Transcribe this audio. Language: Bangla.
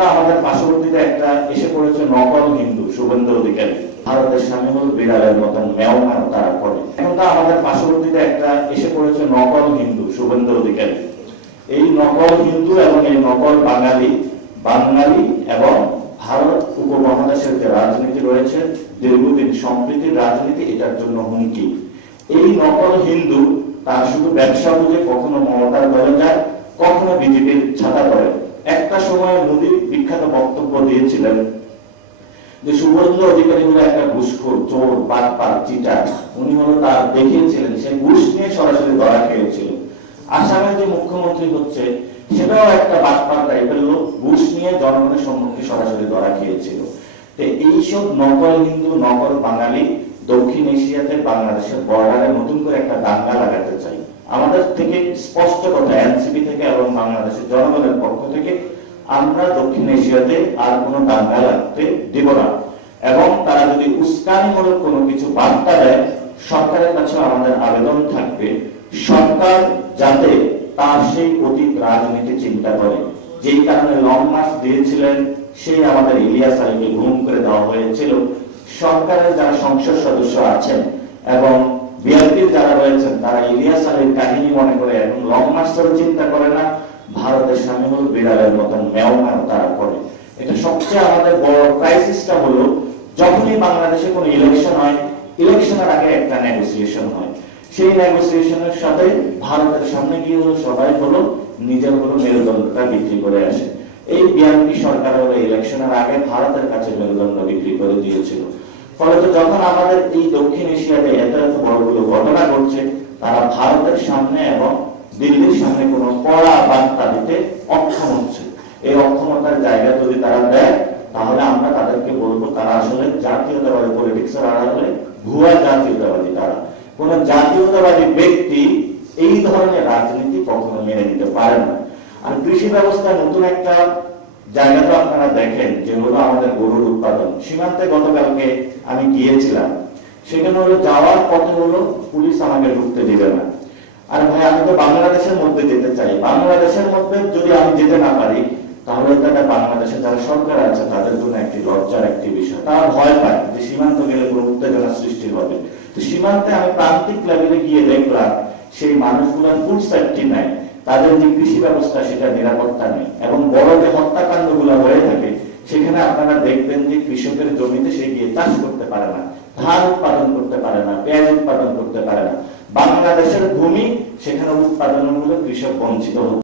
তো আমাদের পার্শ্ববর্তীতে একটা এসে পড়েছে নকল হিন্দু শুভেন্দু অধিকারী। ভারতের সামনে হল বিড়ালের মতন ম্যাও ম্যাও তারা করে। এখন তো আমাদের পার্শ্ববর্তীতে একটা এসে পড়েছে নকল হিন্দু শুভেন্দু অধিকারী। এই নকল হিন্দু এবং এই নকল বাঙালি এবং ভারত উপমহাদেশের যে রাজনীতি রয়েছে, দীর্ঘদিন সম্প্রীতির রাজনীতি, এটার জন্য হুমকি। এই নকল হিন্দু তার শুধু ব্যবসা বুঝে কখনো মমতার দলে যায়, কখনো বিজেপির ছাতা করে। একটা সময় মোদী বিখ্যাত বক্তব্য দিয়েছিলেন যে শুভেন্দু অধিকারী হলো একটা ঘুষখোর, চোর, বাটপার, চিটার। উনি হলো তার দেখিয়েছিলেন, সে ঘুষ নিয়ে সরাসরি ধরা খেয়েছিল। আসামের যে মুখ্যমন্ত্রী হচ্ছে সেটাও একটা বাটপার টাইপের লোক, ঘুষ নিয়ে জনগণের সম্মুখে সরাসরি ধরা খেয়েছিল। তো এইসব নকল হিন্দু, নকল বাঙালি দক্ষিণ এশিয়াতে বাংলাদেশের বর্ডারে নতুন করে একটা দাঙ্গা লাগাতে চাই। আমাদের থেকে স্পষ্ট কথা, এনসিপি থেকে এবং বাংলাদেশের জনগণের পক্ষ থেকে, আমরা দক্ষিণ এশিয়াতে আর কোনো দাঙ্গা লাগতে দেব না। এবং তারা যদি উস্কানিমূলক কোনো কিছু বার্তা দেয়, সরকারের কাছে আমাদের আবেদন থাকবে সরকার যাতে তার সেই অতীত রাজনীতি চিন্তা করে। যেই কারণে লং মার্চ দিয়েছিলেন, সেই আমাদের ইলিয়াস আলীকে গুম করে দেওয়া হয়েছিল। সরকারের যারা সংসদ সদস্য আছেন এবং বিএনপির যারা রয়েছেন, তারা ইলিয়াস আলীর কাহিনী মনে করে এবং লং মার্চের চিন্তা করে না, ভারতের সামনে হল বিড়ালের মতন ম্যাও ম্যাও তারা করে। এটা সবচেয়ে আমাদের বড় ক্রাইসিসটা হলো, যখনই বাংলাদেশে কোনো ইলেকশন হয়, ইলেকশনের আগে একটা নেগোসিয়েশন হয়। সেই নেগোসিয়েশনের সাথে ভারতের সামনে গিয়ে হলো সবাই হলো নিজের হলো মেরুদণ্ডটা বিক্রি করে আসে। এই বিএনপি সরকার হলো ইলেকশনের আগে ভারতের কাছে মেরুদণ্ড বিক্রি করে দিয়েছিল। ফলে তো যখন আমাদের এই দক্ষিণ এশিয়াতে এত এত বড়গুলো ঘটনা ঘটছে, তারা ভারতের সামনে এবং দিল্লির সামনে কোনো কড়া বার্তা দিতে অক্ষম হচ্ছে। এই অক্ষমতার জায়গা যদি তারা দেয়, তাহলে আমরা তাদেরকে বলবো তারা আসলে জাতীয়তাবাদী পলিটিক্সের আড়ালে ভুয়া জাতীয়তাবাদী। তারা কোন জাতীয়তাবাদী ব্যক্তি এই ধরনের রাজনীতি কখনো মেনে নিতে পারে না। আর কৃষি ব্যবস্থায় নতুন একটা জায়গা তো আপনারা দেখেন, যে হলো আমাদের গরুর উৎপাদন। সীমান্তে গতকালকে আমি গিয়েছিলাম, সেখানে হলো যাওয়ার পথে হলো পুলিশ আমাকে ঢুকতে দিবে না। আর ভাই, আমি তো বাংলাদেশের মধ্যে যেতে চাই। বাংলাদেশের মধ্যে যদি আমি যেতে না পারি, তাহলে তারা বাংলাদেশের যারা সরকার আছে তাদের জন্য একটি লজ্জার একটি বিষয়। তারা ভয় পায় যে সীমান্ত গেলে কোনো উত্তেজনা সৃষ্টি হবে। তো সীমান্তে আমি প্রান্তিক লেভেলে গিয়ে দেখলাম সেই মানুষগুলোর ফুড সেফটি নাই, তাদের যে কৃষি ব্যবস্থা সেটা নিরাপত্তা নেই। এবং বড় যে হত্যাকাণ্ড গুলো হয়ে থাকে, সেখানে আপনারা দেখবেন যে কৃষকের জমিতে সে গিয়ে চাষ করতে পারে না, ধান উৎপাদন করতে পারে না, পেঁয়াজ উৎপাদন করতে পারে না। বাংলাদেশের ভূমি, সেখানে উৎপাদনমূলক কৃষক বঞ্চিত হচ্ছে।